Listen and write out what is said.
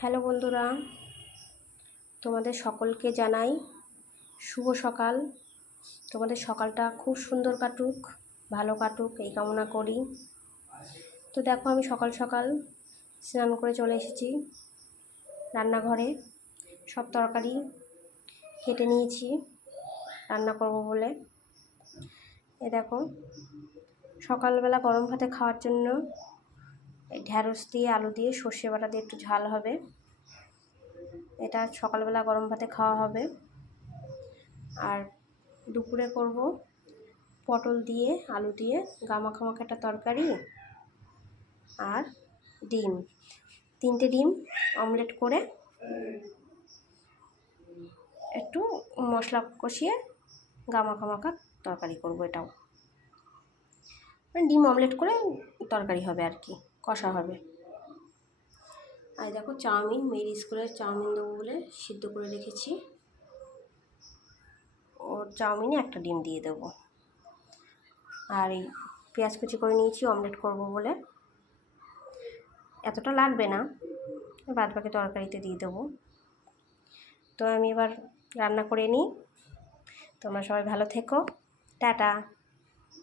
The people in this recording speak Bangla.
হ্যালো বন্ধুরা, তোমাদের সকলকে জানাই শুভ সকাল। তোমাদের সকালটা খুব সুন্দর কাটুক, ভালো কাটুক এই কামনা করি। তো দেখো, আমি সকাল সকাল স্নান করে চলে এসেছি রান্নাঘরে। সব তরকারি কেটে নিয়েছি রান্না করব বলে। এ দেখো, সকালবেলা গরম ভাতে খাওয়ার জন্য এই ঢ্যাঁড়স দিয়ে আলু দিয়ে সর্ষে বাটা দিয়ে একটু ঝাল হবে। এটা সকালবেলা গরম ভাতে খাওয়া হবে। আর দুপুরে করব পটল দিয়ে আলু দিয়ে গামাখামাখা একটা তরকারি আর ডিম, 3টে ডিম অমলেট করে একটু মশলা কষিয়ে গামাখামাখা তরকারি করব। এটাও ডিম অমলেট করে তরকারি হবে আর কি, কষা হবে। আর দেখো, চাউমিন, মেয়ের স্কুলের চাউমিন দেবো বলে সিদ্ধ করে রেখেছি। ওর চাউমিনে একটা ডিম দিয়ে দেবো। আর এই পেঁয়াজ কুচি করে নিয়েছি অমলেট করব বলে, এতটা লাগবে না, বাদ বাকি তরকারিতে দিয়ে দেবো। তো আমি এবার রান্না করে নিই। তোমরা সবাই ভালো থেকো, টাটা।